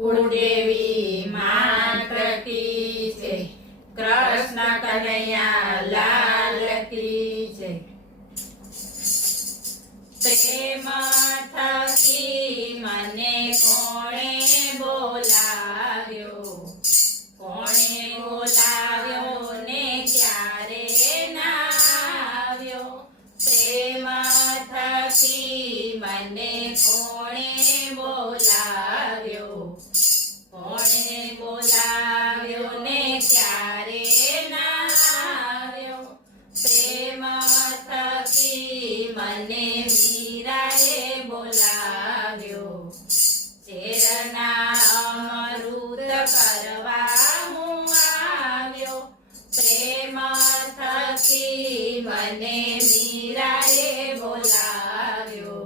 કુળદેવી માત કી જય, કૃષ્ણ કનૈયા લાલ કી જય। પ્રેમ થકી મને કોણે બોલાવ્યો, કોણે બોલાવ્યો ને ક્યારે ના આવ્યો। પ્રેમ થકી મને કોણે બોલાવ્યો, કોણે બોલાવ્યો ને ક્યારે ના આવ્યો। પ્રેમ થકી મને મીરાએ બોલાવ્યો, ઝેરના અમૃત કરવા હું આવ્યો। પ્રેમ થકી મને મીરાએ બોલાવ્યો,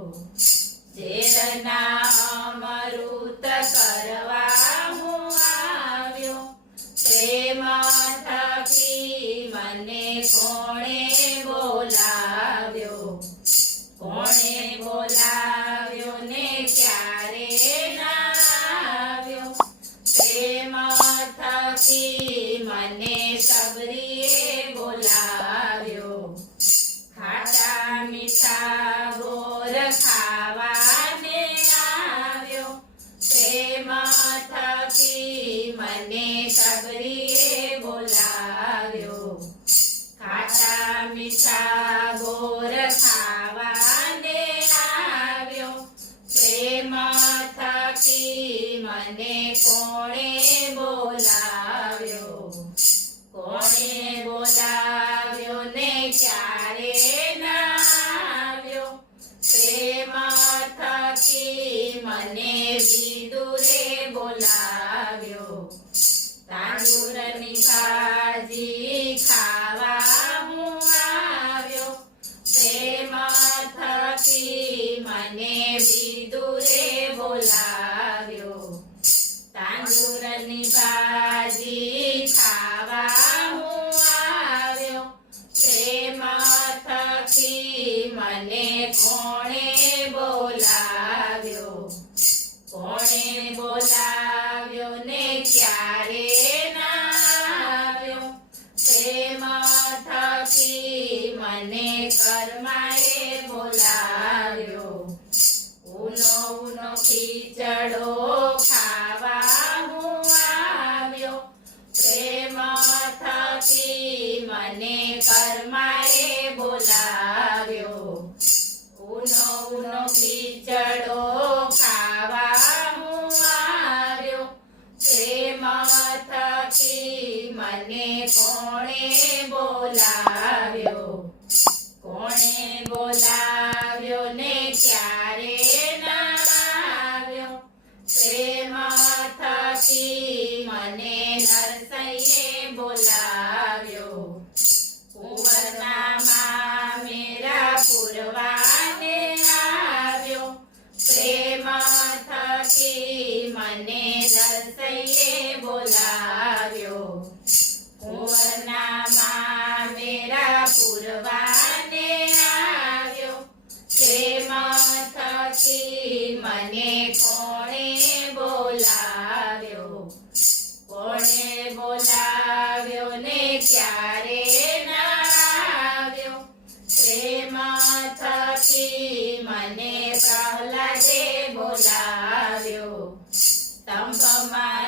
ઝેરના અમૃત કરવા હું આવ્યો। પ્રેમ થકી મને કોણે બોલાવ્યો, કોણે બોલાવ્યો ને ક્યારે ના આવ્યો। પ્રેમ થકી મને સબરીએ બોલાવ્યો, ખાટા મીઠા ગોર ખાવાને આવ્યો। પ્રેમ થકી મને સબરીએ બોલાવ્યો, ખાટા મીઠા ગોર ખાવાને આવ્યો। પ્રેમ થકી મને કોણે બોલાવ્યો, કોણે બોલાવ્યો ને ક્યારે ના આવ્યો। પ્રેમ થકી મને વિદુરે બોલાવ્યો, તાંદુરની ભાજી ખાવા હું આવ્યો। પ્રેમ થકી મને વિદુરે બોલાવ્યો, તાંદુરની ભાજી ખાવા હું આવ્યો। પ્રેમ થકી મને કોણે બોલાવ્યો, કોણે બોલાવ્યો ને ક્યારે ના આવ્યો। પ્રેમ થકી મને કર્માએ બોલાવ્યો, ઊનો ઊનો ખીચડો ખાવા હું આવ્યો। પ્રેમ થકી મને કર્માએ બોલાવ્યો, ઊનો ઊનો ખીચડો ખાવા હું આવ્યો। પ્રેમ થકી મને કોણે બોલાવ્યો, કોણે બોલાવ્યો ને ક્યારે ના આવ્યો। પ્રેમ થકી મને નરસૈયે બોલાવ્યો, કુંવરનામાં મેરા પુરવાને આવ્યો। પ્રેમ થકી મને નરસૈયે બોલાવ્યો, કુંવરનામાં મેરા પુરવાને આવ્યો। પ્રેમ થકી મને કોણે બોલાવ્યો, કોણે બોલાવ્યો ને ક્યારે ના આવ્યો। પ્રેમ થકી મને પ્રહલાદે બોલાવ્યો, સ્તંભમાં